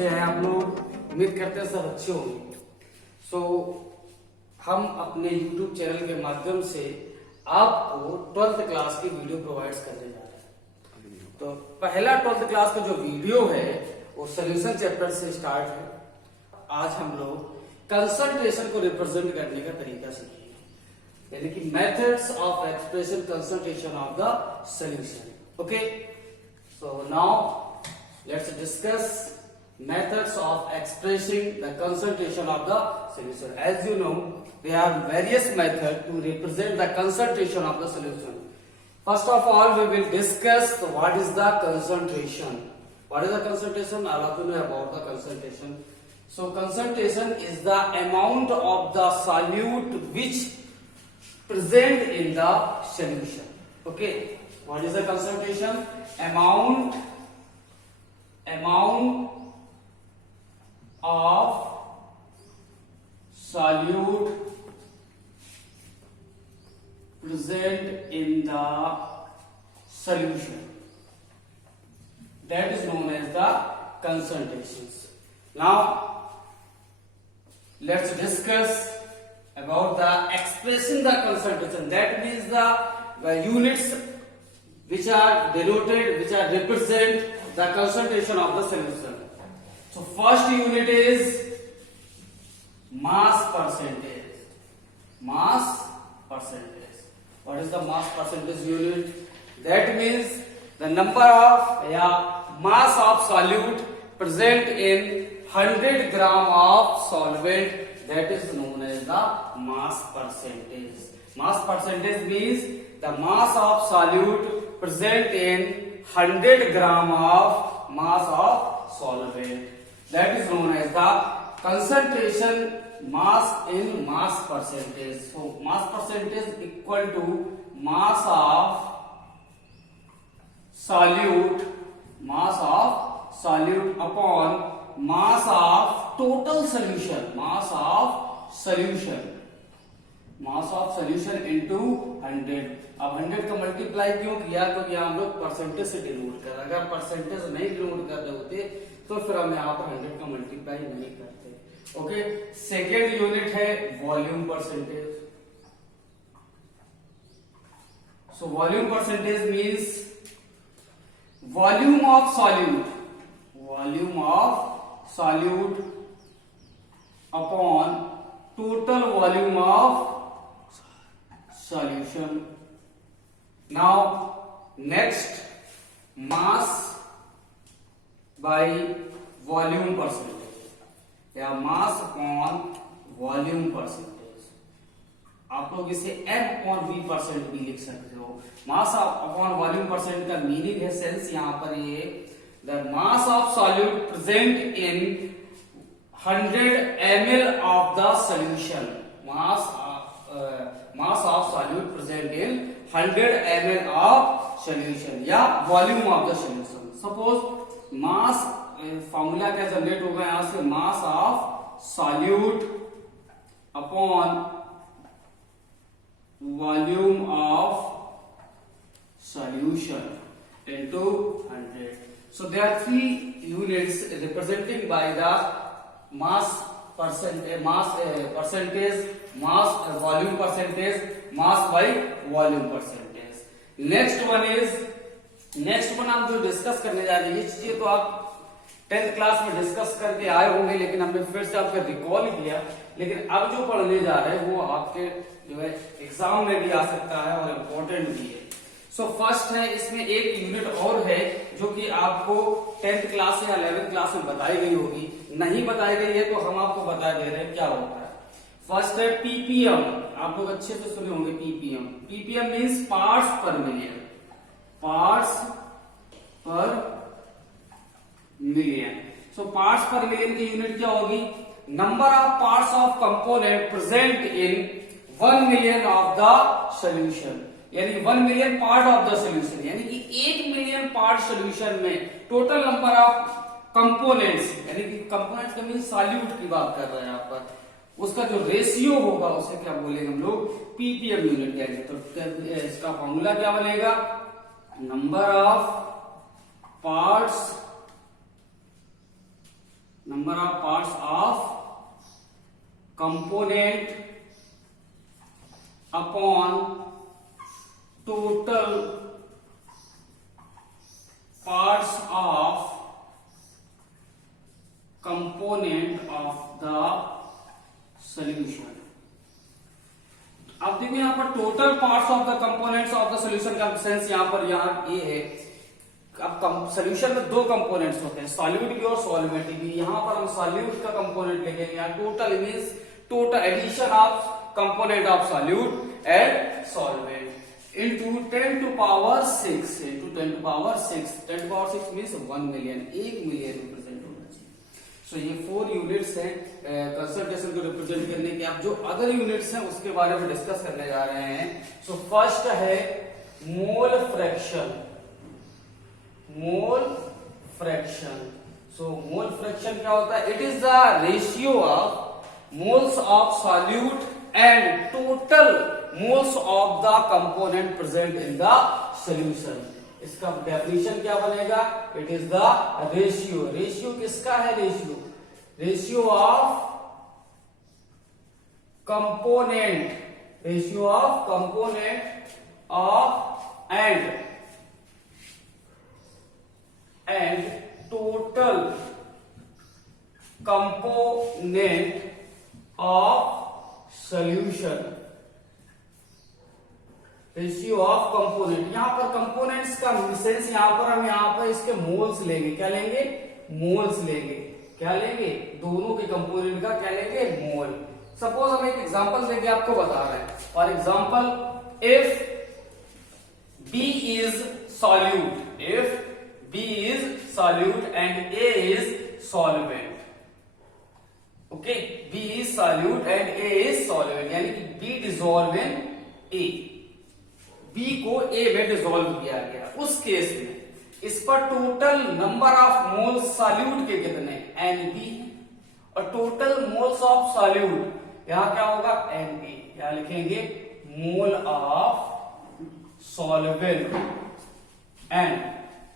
कैसे हैं आप लोग? उम्मीद करते हैं सब अच्छे होंगे। सो हम अपने YouTube चैनल के माध्यम से आपको 12th क्लास की वीडियो प्रोवाइड करने जा रहे हैं। तो पहला 12th क्लास का जो वीडियो है वो सोल्यूशन चैप्टर से स्टार्ट है। आज हम लोग कंसंट्रेशन को रिप्रेजेंट करने का तरीका सीखेंगे, यानी कि methods of expression concentration of the solution. Okay, so now let's discuss methods of expressing the concentration of the solution. As you know, there are various methods to represent the concentration of the solution. First of all, we will discuss what is the concentration. What is the concentration? All of you know about the concentration. So concentration is the amount of the solute which present in the solution. Okay, what is the concentration? Amount of solute present in the solution, that is known as the concentrations. Now let's discuss about the expressing the concentration. That means the units which are denoted, which are represent the concentration of the solution. So first unit is mass percentage. Mass percentage. What is the mass percentage unit? That means the number of mass of solute present in 100 gram of solvent, that is known as the mass percentage. Mass percentage means the mass of solute present in 100 gram of mass of solvent, that is known as the concentration mass in mass percentage. So mass percentage equal to mass of solute upon mass of total solution, mass of solution into 100. अब 100 का multiply क्यों किया? क्योंकि यहाँ हम लोग percentage से denote कर रहे हैं। अगर परसेंटेज नहीं डिनोट कर रहे होते तो फिर हम यहाँ पर 100 का मल्टीप्लाई नहीं करते। ओके, सेकेंड यूनिट है volume percentage. So volume percentage means volume of solute upon total volume of solution. Now next, mass by volume percentage या mass upon volume percentage. आप लोग इसे m upon v परसेंट भी लिख सकते हो. mass upon volume percent का meaning है, सेंस यहाँ पर ये the mass of solute present in 100 ml of the solution. mass of solute present in 100 ml of solution या volume of the solution. Suppose mass, formula क्या generate होगा यहां से? Mass of solute upon volume of solution into 100. So there are 3 units representing by the mass percentage, volume percentage, mass by volume percentage. Next one हम जो discuss करने जा रहे हैं, ये चीजें तो आप 10th क्लास में डिस्कस करके आए होंगे, लेकिन हमने फिर से आपको रिकॉल किया. लेकिन अब जो पढ़ने जा रहे हैं वो आपके जो है एग्जाम में भी आ सकता है और इम्पोर्टेंट भी है. सो फर्स्ट है, इसमें एक यूनिट और है जो कि आपको 10th क्लास या 11th क्लास में बताई गई होगी. नहीं बताई गई है तो हम आपको बता दे रहे हैं क्या होता है. फर्स्ट है पीपीएम. आप लोग अच्छे से सुने होंगे पीपीएम. पीपीएम मीन्स पार्ट्स पर मिलियन. सो पार्ट्स पर मिलियन की यूनिट क्या होगी? Number of parts of component present in 1 million of the solution, यानी 1 million part of the solution, यानी कि 1 मिलियन पार्ट सोल्यूशन में टोटल नंबर ऑफ कंपोनेंट्स, यानी कि कंपोनेंट्स का मीन सॉल्यूट की बात कर रहे हैं यहाँ पर, उसका जो रेशियो होगा उसे क्या बोलेंगे हम लोग? पीपीएम यूनिट कहेंगे. तो इसका फॉर्मूला क्या बनेगा? Number of parts number of parts of component upon total parts of component of the solution। अब देखो यहां पर total parts of the components of the solution का सेंस यहां पर ये है। अब सॉल्यूशन में दो कंपोनेंट्स होते हैं, सॉल्यूट भी और सॉल्वेंट भी। यहां पर हम सॉल्यूट का कंपोनेंट लिखेंगे, यहाँ total means total addition of component of solute and solvent into 10 to power 6 into 10 to power 6। 10 to power 6 means 1 million, 1 million represent होना चाहिए। सो ये 4 यूनिट्स हैं कंसंट्रेशन को रिप्रेजेंट करने के। अब जो अदर यूनिट्स हैं उसके बारे में डिस्कस करने जा रहे हैं। सो फर्स्ट है मोल फ्रैक्शन। मोल फ्रैक्शन, सो मोल फ्रैक्शन क्या होता है? It is the ratio of moles of solute and total moles of the component present in the solution. इसका डेफिनेशन क्या बनेगा? It is the ratio. Ratio किसका है? Ratio of component, ratio of component of and total component of solution। Ratio of component, यहां पर components का sense यहां पर हम यहां पर इसके मोल्स लेंगे। क्या लेंगे? मोल्स लेंगे। क्या लेंगे? दोनों के कंपोनेंट का क्या लेंगे? मोल। सपोज हम एक एग्जांपल लेके आपको बता रहे हैं। For example if B is solute, if B is solute and A is solvent। Okay, B is solute and A is solvent, यानी कि B dissolve in A, B को A में डिसॉल्व किया गया। उस केस में इस पर total number of moles solute के कितने? NB, और टोटल मोल्स ऑफ सॉल्यूट यहां क्या होगा? NA। क्या लिखेंगे? Mole of solvent and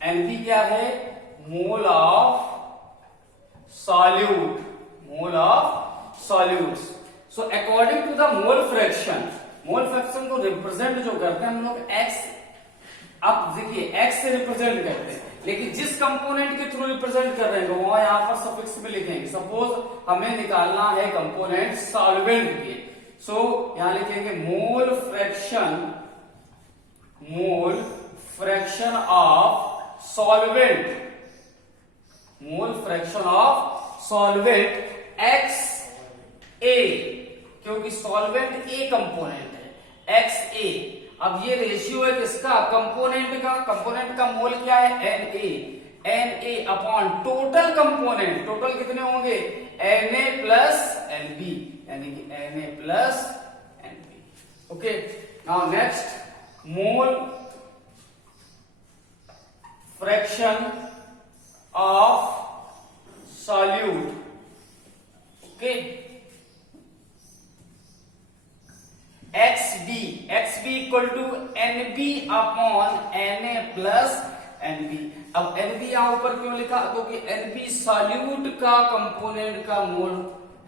NB क्या है? Mole of solute, mole of solutes. So according to the mole fraction, mole fraction को रिप्रेजेंट जो करते हैं हम लोग x, अब देखिए x से रिप्रेजेंट करते हैं, लेकिन जिस कंपोनेंट के थ्रू रिप्रेजेंट कर रहे हैं वो यहां पर सफिक्स में लिखेंगे। सपोज हमें निकालना है कंपोनेंट सॉल्वेंट के, सो यहां लिखेंगे mole fraction of solvent, mole fraction of solvent X A, क्योंकि सॉल्वेंट ए कंपोनेंट है, एक्स ए। अब ये रेशियो है किसका? कंपोनेंट का। कंपोनेंट का मोल क्या है? Na upon total component. Total कितने होंगे? Na प्लस Nb, यानी कि Na plus Nb। Okay, now next mole fraction of solute. Okay, XB equal to NB upon Na plus NB। अब NB यहां ऊपर क्यों लिखा? क्योंकि NB सॉल्यूट का कंपोनेंट का मोल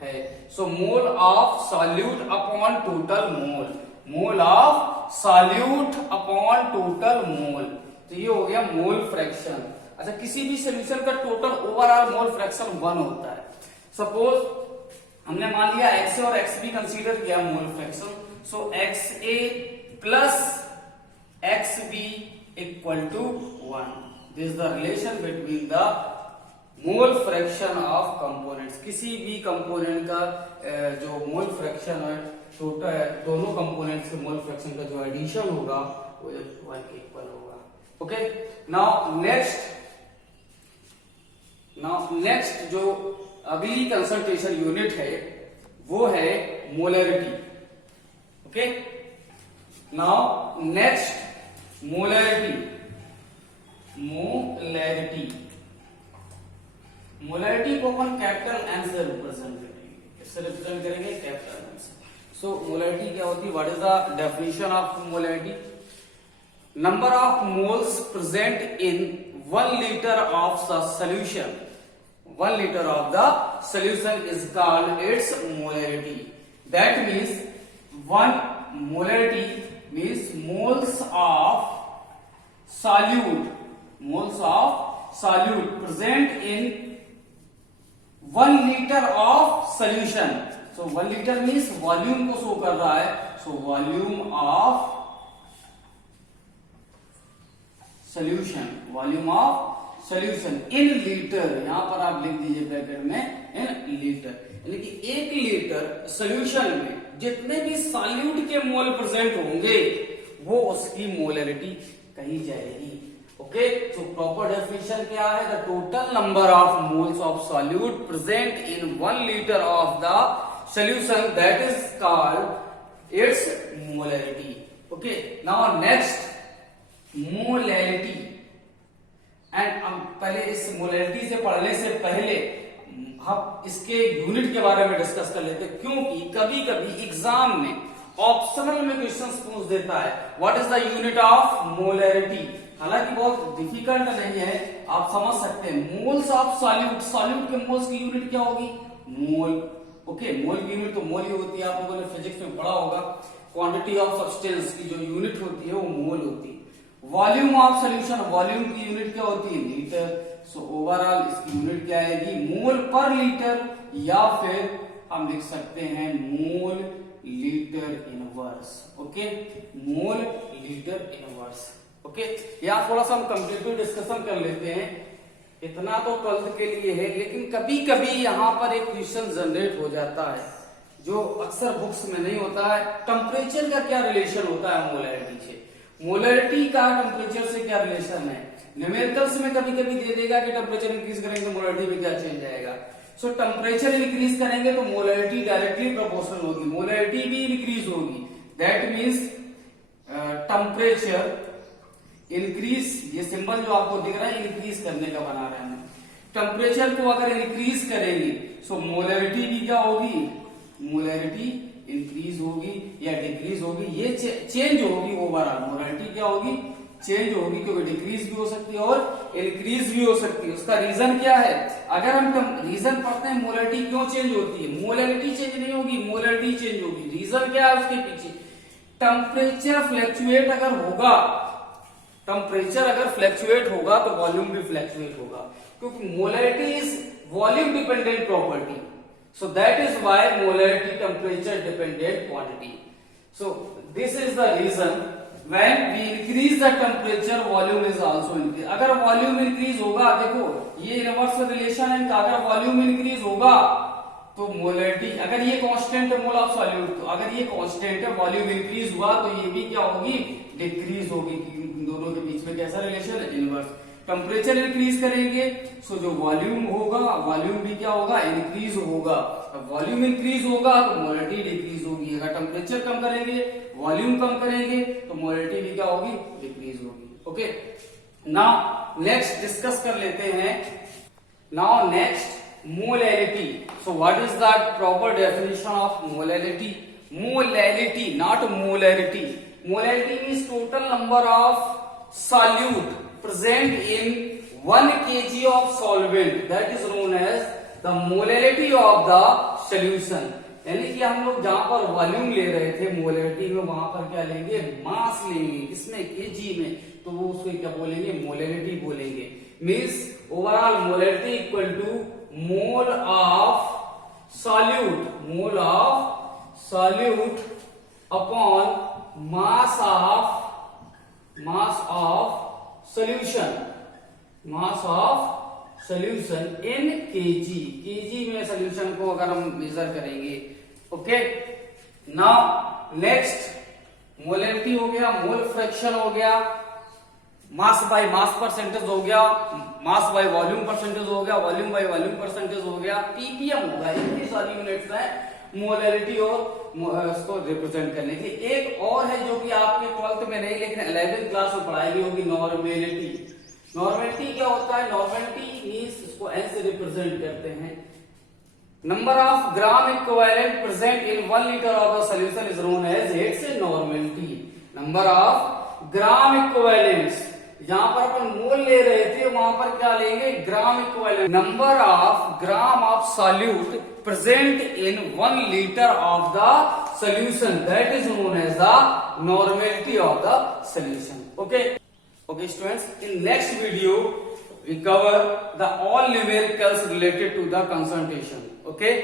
है। So mole of solute upon total mole, mole of solute upon total mole. तो ये हो गया मोल फ्रैक्शन। अच्छा, किसी भी सॉल्यूशन का टोटल ओवरऑल मोल फ्रैक्शन 1 होता है। सपोज हमने मान लिया XA और XB कंसीडर किया mole fraction, so XA plus XB equal to 1। This is the relation between the mole fraction of components. किसी भी कंपोनेंट का जो मोल फ्रैक्शन है टोटल दोनों कंपोनेंट्स के मोल फ्रैक्शन का जो एडिशन होगा वो 1 के इक्वल होगा। ओके, नाउ नेक्स्ट जो अगली कंसंट्रेशन यूनिट है वो है molarity. Okay, now next molarity. Molarity को अपन कैपिटल एम से रिप्रेजेंट करेंगे। किससे रिप्रेजेंट करेंगे? कैपिटल एम से। सो मोलैरिटी क्या होती है? What is the definition of molarity? Number of moles present in 1 litre of the solution, 1 liter of the solution is called its molarity. That means 1 molarity means moles of solute present in 1 liter of solution. So 1 liter means volume को show कर रहा है. So volume of solution in litre. यहां पर आप लिख दीजिए bracket में इन लीटर, यानी कि 1 लीटर सॉल्यूशन में जितने भी सॉल्यूट के मोल प्रेजेंट होंगे वो उसकी मोलरिटी कही जाएगी. ओके, तो प्रॉपर डेफिनेशन क्या है? The total number of moles of solute present in 1 litre of the solution, that is called its molarity. Okay, now next molarity. And पहले इस मोलैरिटी से पढ़ने से पहले हम इसके यूनिट के बारे में डिस्कस कर लेते हैं, क्योंकि कभी कभी एग्जाम में ऑप्शनल में क्वेश्चंस पूछ देता है what is the unit of molarity. हालांकि बहुत डिफिकल्ट नहीं है, आप समझ सकते हैं. मोल्स ऑफ सॉल्यूट के मोल्स की यूनिट क्या होगी? मोल. ओके, मोल की यूनिट तो मोल ही होती है. आप लोगों ने फिजिक्स में पढ़ा होगा. क्वांटिटी ऑफ सब्सटेंस की जो यूनिट होती है वो मोल होती है. वॉल्यूम ऑफ सॉल्यूशन, वॉल्यूम की यूनिट क्या होती है? लीटर. सो ओवरऑल इसकी यूनिट क्या आएगी? मोल पर लीटर, या फिर हम लिख सकते हैं mole litre inverse. Okay, mole litre inverse. Okay, यहाँ थोड़ा सा हम कंप्लीट डिस्कशन कर लेते हैं. इतना तो 12th के लिए है, लेकिन कभी कभी यहाँ पर एक क्वेश्चन जनरेट हो जाता है जो अक्सर बुक्स में नहीं होता है. टेम्परेचर का क्या रिलेशन होता है मोलैरिटी से? मोलैरिटी का टेम्परेचर से क्या रिलेशन है? न्यूमेरिकल्स में कभी कभी दे देगा कि टेम्परेचर इंक्रीज करेंगे तो मोलैरिटी में क्या चेंज आएगा. सो टेम्परेचर इंक्रीज करेंगे तो मोलैरिटी डायरेक्टली प्रोपोर्शनल होगी, मोलैरिटी भी इंक्रीज होगी. दैट मीन्स टेम्परेचर इंक्रीज, ये सिंबल जो आपको दिख रहा है इंक्रीज करने का बना रहे हैं. टेम्परेचर को अगर इंक्रीज करेंगे सो मोलैरिटी भी क्या होगी? मोलैरिटी इंक्रीज होगी या डिक्रीज होगी, ये चेंज होगी. ओवरऑल मोलैरिटी क्या होगी? चेंज होगी, क्योंकि डिक्रीज भी हो सकती है और इंक्रीज भी हो सकती है. उसका रीजन क्या है? अगर हम रीजन पढ़ते हैं मोलैरिटी क्यों चेंज होती है, मोलैरिटी चेंज नहीं होगी, मोलैरिटी चेंज होगी. रीजन क्या है उसके पीछे? टेम्परेचर फ्लैक्चुएट अगर होगा, टेम्परेचर अगर फ्लैक्चुएट होगा तो वॉल्यूम भी फ्लैक्चुएट होगा, क्योंकि molarity is volume dependent property. So that is why molarity temperature dependent quantity. So this is the reason when we increase the temperature, volume is also increase. अगर volume increase होगा, देखो ये inverse relation है इनका. अगर volume increase होगा तो molarity, अगर ये कांस्टेंट है मोल ऑफ सॉल्यूट, तो अगर ये कांस्टेंट है वॉल्यूम इंक्रीज हुआ तो ये भी क्या होगी? डिक्रीज होगी. दोनों के बीच में कैसा रिलेशन है? इनवर्स. टेम्परेचर इंक्रीज करेंगे सो जो वॉल्यूम होगा, वॉल्यूम भी क्या होगा? इंक्रीज होगा. वॉल्यूम इंक्रीज होगा तो मोलैरिटी डिक्रीज होगी. अगर टेम्परेचर कम करेंगे, वॉल्यूम कम करेंगे तो मोलैरिटी भी क्या होगी? डिक्रीज होगी. ओके, नाउ नेक्स्ट डिस्कस कर लेते हैं. Now next molarity. So what is the proper definition of molarity? Molarity, not molarity. Molarity means total number of solute present in 1 kg of solvent, that is known as the molarity of the solution. यानी कि हम लोग जहां पर volume ले रहे थे molarity में, वहां पर क्या लेंगे? मास लेंगे. इसमें केजी में, तो वो उसको क्या बोलेंगे? मोलैरिटी बोलेंगे. Means overall molarity equal to mole of solute, mole of solute upon mass of solution, mass of solution in kg. kg में solution को अगर हम मेजर करेंगे. ओके, नाउ नेक्स्ट मोलैरिटी हो गया, मोल फ्रैक्शन हो गया, मास बाय मास परसेंटेज हो गया, मास बाय वॉल्यूम परसेंटेज हो गया, वॉल्यूम बाय वॉल्यूम परसेंटेज हो गया, पीपीएम होगा. इतनी सारी यूनिट्स हैं मोलैरिटी और इसको रिप्रेजेंट करने की. एक और है जो कि आपके 12th में नहीं लेकिन 11th क्लास में पढ़ाई गई होगी, नॉर्मेलिटी. नॉर्मेलिटी क्या होता है? नॉर्मेलिटी मींस इसको एन से रिप्रेजेंट करते हैं. Number of gram equivalent present in 1 litre of the solution is known as its normality. Number of gram equivalents, यहाँ पर अपन मोल ले रहे थे, वहां पर क्या लेंगे, gram equivalent. Number of gram of solute present in 1 litre of the solution, that is known as the normality of the solution. Okay students, in next video we cover the all numericals related to the concentration. Okay.